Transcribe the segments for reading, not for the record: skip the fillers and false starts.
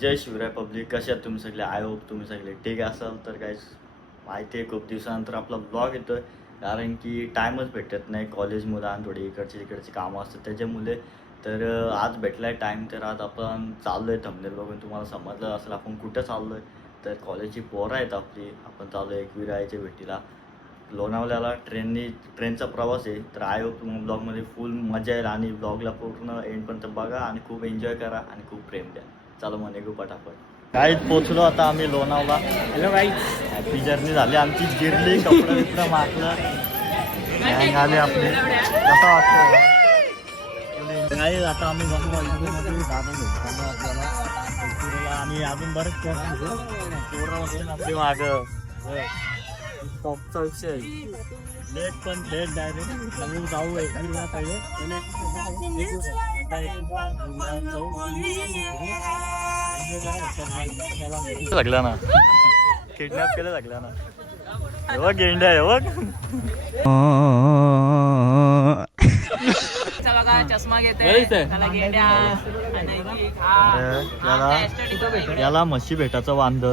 जय Shivray public. कसे आहात तुम्ही सगळे? आय होप तुम्ही सगळे ठीक असाल. तर काय माहिती आहे खूप दिवसानंतर आपला ब्लॉग येतो आहे, कारण की टाईमच भेटत नाही. कॉलेजमुळे आणि थोडी इकडची कामं असतात त्याच्यामुळे. तर आज भेटला आहे टाईम. तर आज आपण चाललो आहे, थंबनेल बघून तुम्हाला समजलं असेल आपण कुठं चाललो आहे. तर कॉलेजची पोरं आहेत आपली. आपण चाललो आहे एकविरायच्या भेटीला लोणावळ्याला. ट्रेनचा प्रवास आहे. तर आय होप तुम्हाला ब्लॉगमध्ये फुल मजा येईल आणि ब्लॉगला पूर्ण एंडपर्यंत बघा आणि खूप एन्जॉय करा आणि खूप प्रेम द्या. चला मग निघू पटापट. काय पोचलो आता आम्ही Lonavala. Hello guys, happy journey झाली आमची. गिरली, कपडे बिपडे मारलं, गँग आले आपले. कसं वाटतं काय? आता आम्ही आपल्याला आणि अजून बरेच पोरं बसले आपली मागं. टॉपचा विषय लेट पण लेट डायरेक्ट जाऊ एकवीला पहिले लागला ना, किडनॅप केलं लागला ना. बघ गेंड्या आहे बघ. चष्मा घेते याला म्हशी भेटायचं वांद.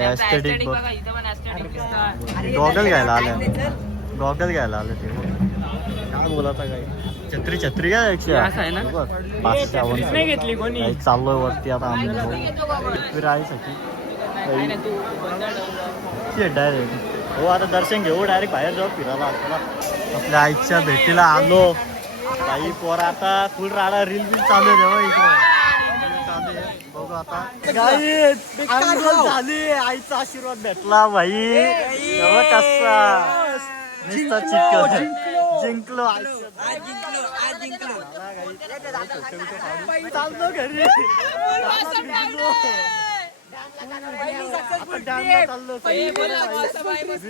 एस्थेटिक गॉगल घ्यायला आले, गॉगल घ्यायला आले ते. काय बोलायचं काय? छत्री काय नाही घेतली कोणी. चाललोय वरती आता आम्ही फिरायसाठी डायरेक्ट. हो आता दर्शन घेऊ, डायरेक्ट बाहेर जाऊ फिरायला. आपल्या आईच्या भेटीला आलो. काही पोर आता फुल राडा रील चालू आहे. जेव्हा इकडे चालू आहे बघू आता. झाली, आईचा आशीर्वाद भेटला भाई. कसा नुसता चिकन जिंकलो. चाललो घरी.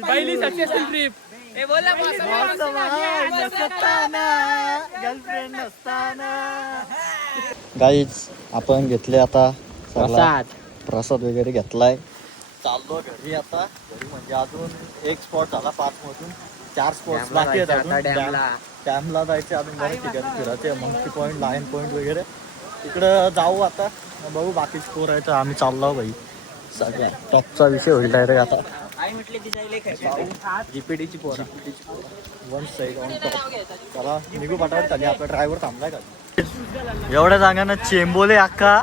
पहिली सक्सेसफुल ट्रिप. गर्लफ्रेंड नसताना. गाईज आपण घेतले आता प्रसाद वगैरे घेतलाय. चाललो घरी आता. घरी म्हणजे अजून एक स्पॉट झाला 5 मधून 4 स्पॉट बाकी आहेत अजून. डॅमला जायचे अजून बरेच ठिकाणी फिरायचे. मंकी पॉईंट, लायन पॉईंट वगैरे तिकडं जाऊ आता. बघू बाकी स्कोर आहे. तर आम्ही चाललो भाई. सगळ्या टॉपचा विषय होईल डायरेक्ट आता. जीपीडीची पोरा वन साईड ऑन टॉप. चला निघू पटापट. खाली आपला ड्रायव्हर थांबलाय का? एवढ्या जागांना चेंबोले अख्खा.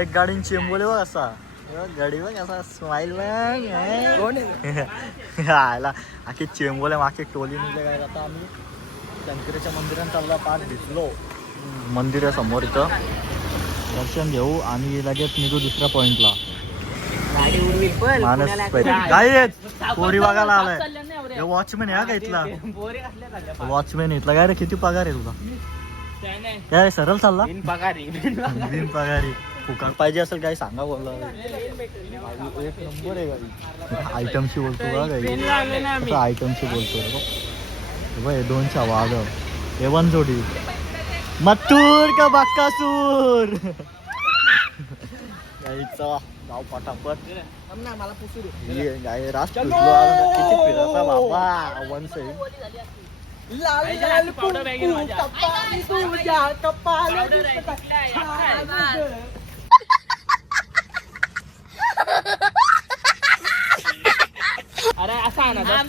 एक गाडीन चेंबोले बघ असा. गाडी बघ असा स्माइल बघ. आला आखी चेंबोले मागे टोली निघले काय. आता आम्ही शंकराच्या मंदिरात चालला. पाच भिजलो मंदिरासमोर. इथं दर्शन घेऊ आणि लगेच निघू दुसऱ्या पॉइंटला. मानस काय पोरी बघायला आलाय. वॉचमॅन आहे का इथला? वॉचमॅन इथला काय रे? किती पगार आहे तुला? काय सरळ चालला? बिन पगारी. फुकट पाहिजे असेल काय सांगा. बोलला एक नंबर आहे गाडी. आयटमशी बोलतो का गाडी? आयटमशी बोलतो. 2 वाघ एवन जोडी. मथुर का बक्कासूर. गाईचा गाव पटापट. गाय रास किती फिरायचा बाबा. वन साईड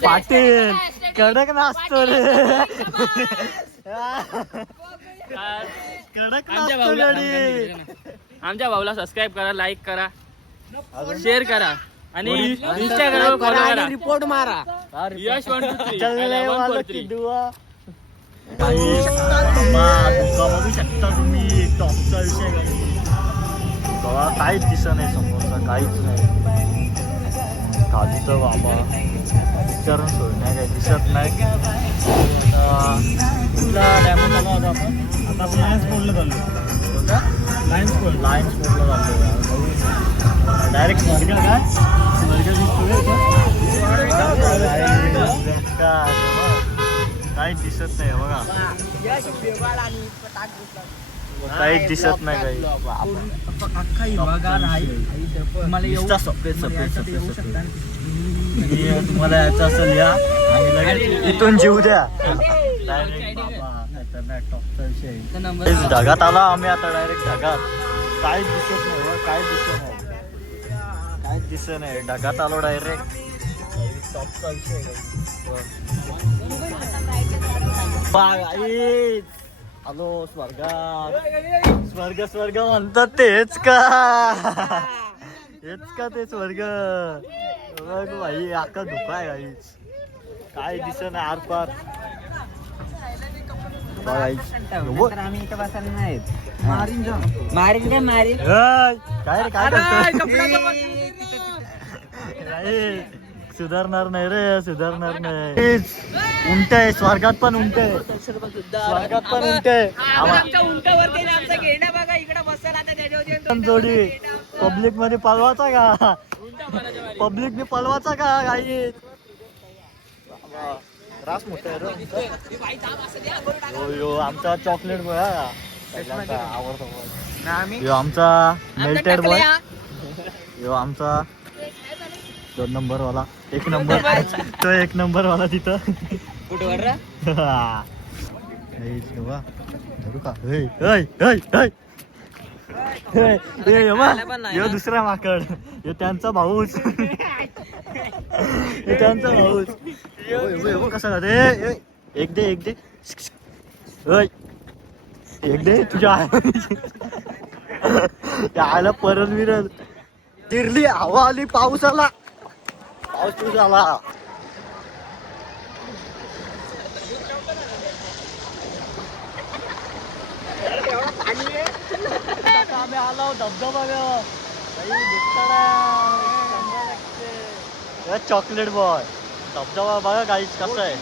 पाटील कडक नाचतो रे. कडक नाचतो गाडी. आमच्या भाऊला सबस्क्राईब करा, लाईक करा, शेअर करा आणि इंस्टाग्राम फॉलो करा. रिपोर्ट मारा. यश 1 2 3 दुआ. बघू शकता तुम्ही टॉपचा विषय. काहीच दिसत नाही समोरचा, काहीच नाही. काजूचं बाबा विचारून सोय नाही, काही दिसत नाही. कुठला डॅमेज झाला होता आपण? आता आपण लायन्स बोर्डला चाललो. कोणता? लायन्स बोर्डला चाललो. डायरेक्ट स्वर्ग काय? स्वर्ग दिसतो काहीच दिसत नाही बघा. काहीच दिसत नाही काही. तुम्हाला यायचं असेल या आणि लगेच इथून जीव द्या. ढगात आला आम्ही आता. डायरेक्ट ढगात काय दिसत नाही हो, काय दिसत नाही, काय दिसत नाही. ढगात आलो डायरेक्ट. टॉपचा विषय आलो स्वर्गात. स्वर्ग स्वर्ग म्हणतात तेच का? हेच का ते स्वर्ग? बघ भाई अख्खा धुका आहे गाईच. काय दिसत नाही आरपार. आम्ही इथं बसायला नाहीत. मारीन काय मारीन. काय रे काय सुधारणार नाही रे, सुधारणार नाही. उंट आहे स्वर्गात पण, उंट आहे स्वर्गात पण, उंट आहे. जोडी पब्लिक मध्ये पळवायचा का? पब्लिकने पळवायचा का गाई? रास मोठा आहे रे. यो आमचा चॉकलेट बॉय आवडतो. यो आमचा मेल्टेड बॉय. यो आमचा 2 नंबर वाला. 1 नंबर तो 1 नंबर वाला तिथं. यो दुसरा माकड. यो त्यांचा भाऊच. त्यांचा भाऊच. कसा का ते? एक दे एक दे एक दे तुझ्या आयला परत विरल तिरली हवा आली. पाऊस आला. पाऊस आला. आम्ही आलो धबधबा. चॉकलेट बॉय धबधबा बघा गाईच कसा आहे.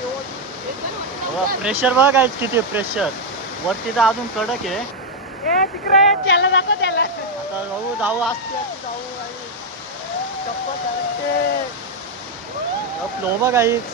प्रेशर बघा गाईच किती प्रेशर. वरती तर अजून कडक आहे. आता जाऊ जाऊ असते जाऊ फ्लो बघ गाईच.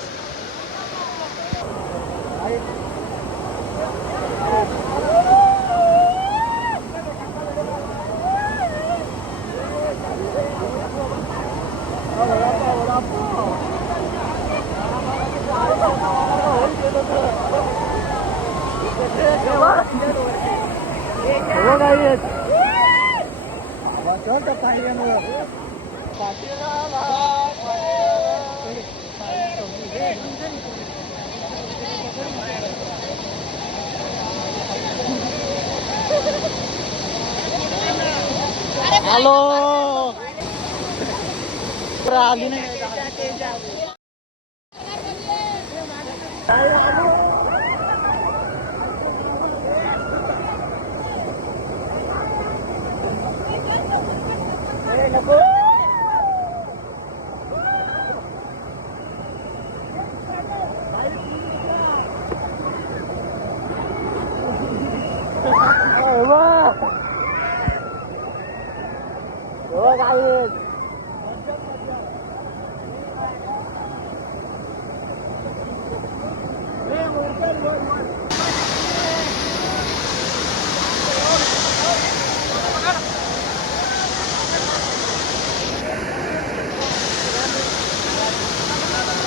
हॅलो आली नाही.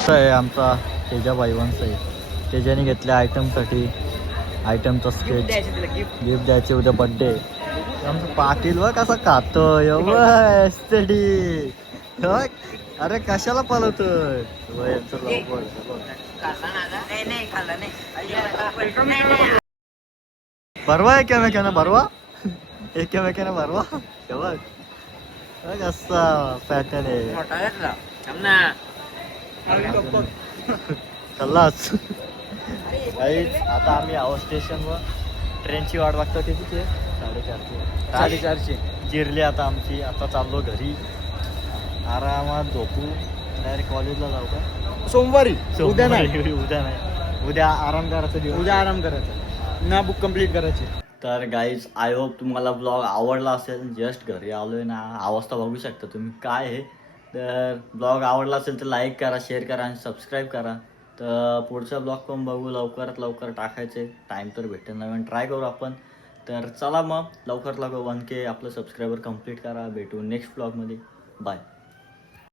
आहे आमचा तेजाबाई वंश आहे. तेजाने घेतल्या आयटमसाठी आयटमचा स्केच गिफ्ट द्यायचे. उद्या बड्डे. आमचं पाटील बघ कसा खातोय. अरे कशाला पळवतोय. भरवा एकामेकांना भरवा. एकामेकांना भरवा. बघ कसा पॅटर्न आहे. कल्लाच. आता आम्ही आहो स्टेशनवर. ट्रेनची वाट बघतो. कितीची? 4:30. जिरली आता आमची. आता चाललो घरी. आरामात झोपू. डायरेक्ट कॉलेजला जाऊ का? सोमवारी. उद्या नाही. उद्या नाही. उद्या आराम करायचा दिवस. उद्या आराम करायचा ना. बुक कंप्लीट करायची. तर गाईज आय होप तुम्हाला ब्लॉग आवडला असेल. जस्ट घरी आलोय ना. अवस्था बघू शकता तुम्ही काय आहे. तर ब्लॉग आवडला असेल तर लाईक करा, शेअर करा आणि सबस्क्राईब करा. तर पुढचा ब्लॉग पण बघू. लवकरात लवकर टाकायचे. टाईम तर भेटेल नवीन ट्राय करू आपण. तर चला मग लवकरात लवकर 1K आपलं सबस्क्रायबर कंप्लीट करा. भेटू नेक्स्ट ब्लॉगमध्ये. बाय.